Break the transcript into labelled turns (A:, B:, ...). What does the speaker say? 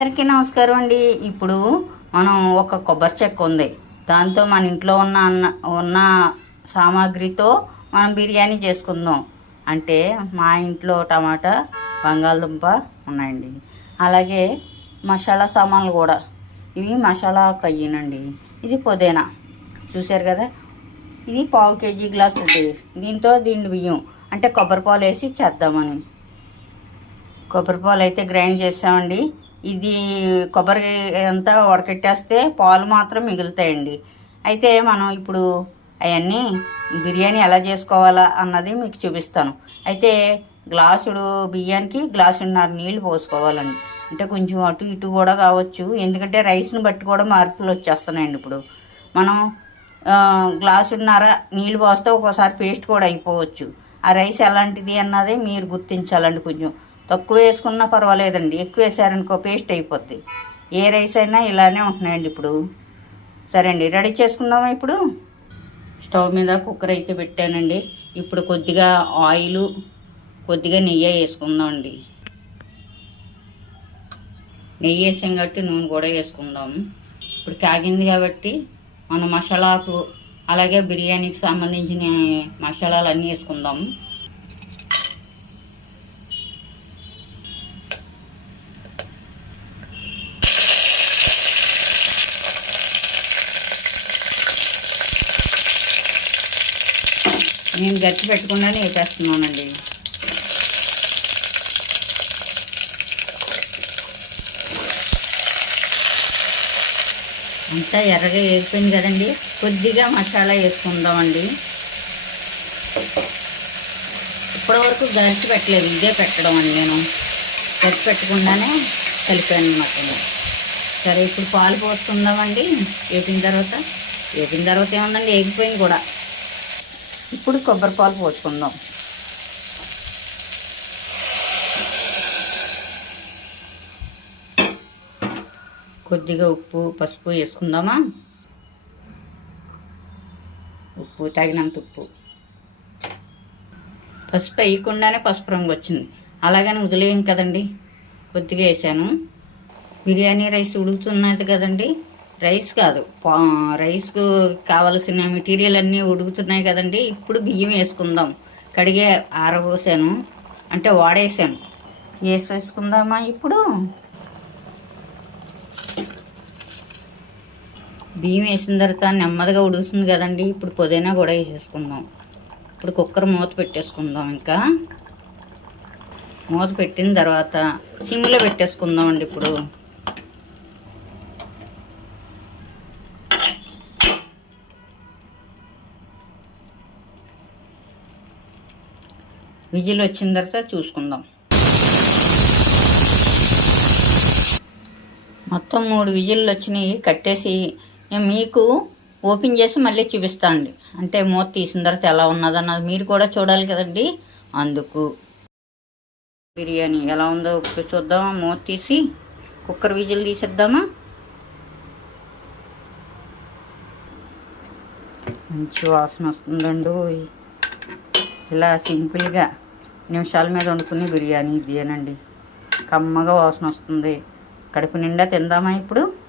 A: అందరికీ నమస్కారం అండి. ఇప్పుడు మనం ఒక కొబ్బరి చెక్క ఉంది. దాంతో మన ఇంట్లో ఉన్న అన్న ఉన్న సామాగ్రితో మనం బిర్యానీ చేసుకుందాం. అంటే మా ఇంట్లో టమాటా బంగాళదుంప ఉన్నాయండి. అలాగే మసాలా సామాన్లు కూడా. ఇవి మసాలా కయ్యనండి. ఇది పుదీనా. చూశారు కదా? ఇది పావు కేజీ గ్లాస్ ఉంది దీంతో దీని బియ్యం. అంటే కొబ్బరి పాలు వేసి చేద్దామని. కొబ్బరి పాలు అయితే గ్రైండ్ చేసామండి. ఇది కొబ్బరి అంతా ఉడకెట్టేస్తే పాలు మాత్రం మిగులుతాయండి. అయితే మనం ఇప్పుడు అవన్నీ బిర్యానీ ఎలా చేసుకోవాలా అన్నది మీకు చూపిస్తాను. అయితే గ్లాసుడు బియ్యానికి గ్లాసున్నర నీళ్ళు పోసుకోవాలండి. అంటే కొంచెం అటు ఇటు కూడా కావచ్చు. ఎందుకంటే రైస్ని బట్టి కూడా మార్పులు వచ్చేస్తున్నాయండి ఇప్పుడు. మనం గ్లాసున్నర నీళ్ళు పోస్తే ఒక్కోసారి పేస్ట్ కూడా అయిపోవచ్చు. ఆ రైస్ ఎలాంటిది అన్నది మీరు గుర్తించాలండి కొంచెం. తక్కువ వేసుకున్నా పర్వాలేదండి. ఎక్కువ వేసారనుకో పేస్ట్ అయిపోద్ది. ఏ రైస్ అయినా ఇలానే ఉంటున్నాయండి ఇప్పుడు. సరే అండి రెడీ చేసుకుందామా ఇప్పుడు? స్టవ్ మీద కుక్కర్ అయితే పెట్టానండి. ఇప్పుడు కొద్దిగా ఆయిల్ కొద్దిగా నెయ్యి వేసుకుందామండి. నెయ్యి వేసాం కాబట్టి నూనె కూడా వేసుకుందాం. ఇప్పుడు కాగింది కాబట్టి మనం మసాలాకు అలాగే బిర్యానీకి సంబంధించిన మసాలాలు అన్నీ వేసుకుందాం. నేను గట్టి పెట్టకుండానే వేసేస్తున్నానండి. అంతా ఎర్రగా వేగిపోయింది కదండి. కొద్దిగా మసాలా వేసుకుందామండి. ఇప్పటివరకు గరిచి పెట్టలేదు ఇదే పెట్టడం అండి నేను. గరిచి పెట్టకుండానే కలిపాను అనమాట సరే ఇప్పుడు పాలు పోసుకుందామండి వేపిన తర్వాత వేపిన తర్వాత ఏముందండి? వేగిపోయింది కూడా. ఇప్పుడు కొబ్బరి పాలు పోసుకుందాం. కొద్దిగా ఉప్పు పసుపు వేసుకుందామా? ఉప్పు తగినంత ఉప్పు. పసుపు వేయకుండానే పసుపు రంగు వచ్చింది. అలాగని వదిలేయం కదండి. కొద్దిగా వేసాను. బిర్యానీ రైస్ ఉడుకుతున్నది కదండి. రైస్ కాదు. పా- రైస్కు కావలసిన మెటీరియల్ అన్నీ ఉడుకుతున్నాయి కదండి. ఇప్పుడు బియ్యం వేసుకుందాం. కడిగే ఆరబోసాను. అంటే వాడేసాను. వేసేసుకుందామా ఇప్పుడు? బియ్యం వేసిన తర్వాత నెమ్మదిగా ఉడుకుతుంది కదండి. ఇప్పుడు పుదీనా కూడా వేసేసుకుందాం. ఇప్పుడు కుక్కర్ మూత పెట్టేసుకుందాం ఇంకా. మూత పెట్టిన తర్వాత సిమ్లో పెట్టేసుకుందాం అండి ఇప్పుడు. విజిల్ వచ్చిన తర్వాత చూసుకుందాం. మొత్తం మూడు విజిల్లు వచ్చినాయి కట్టేసి మీకు ఓపెన్ చేసి మళ్ళీ చూపిస్తా అండి. అంటే మూత తీసిన తర్వాత ఎలా ఉన్నదన్నది మీరు కూడా చూడాలి కదండి. అందుకు బిర్యానీ ఎలా ఉందో ఇప్పుడు చూద్దామా? మూత తీసి కుక్కర్ విజిల్ తీసేద్దామా? మంచి వాసన వస్తుందండి ఇలా సింపుల్గా నిమిషాల మీద వండుకునే బిర్యానీ ఇదేనండి. కమ్మగా వాసన వస్తుంది. కడుపు నిండా తిందామా ఇప్పుడు?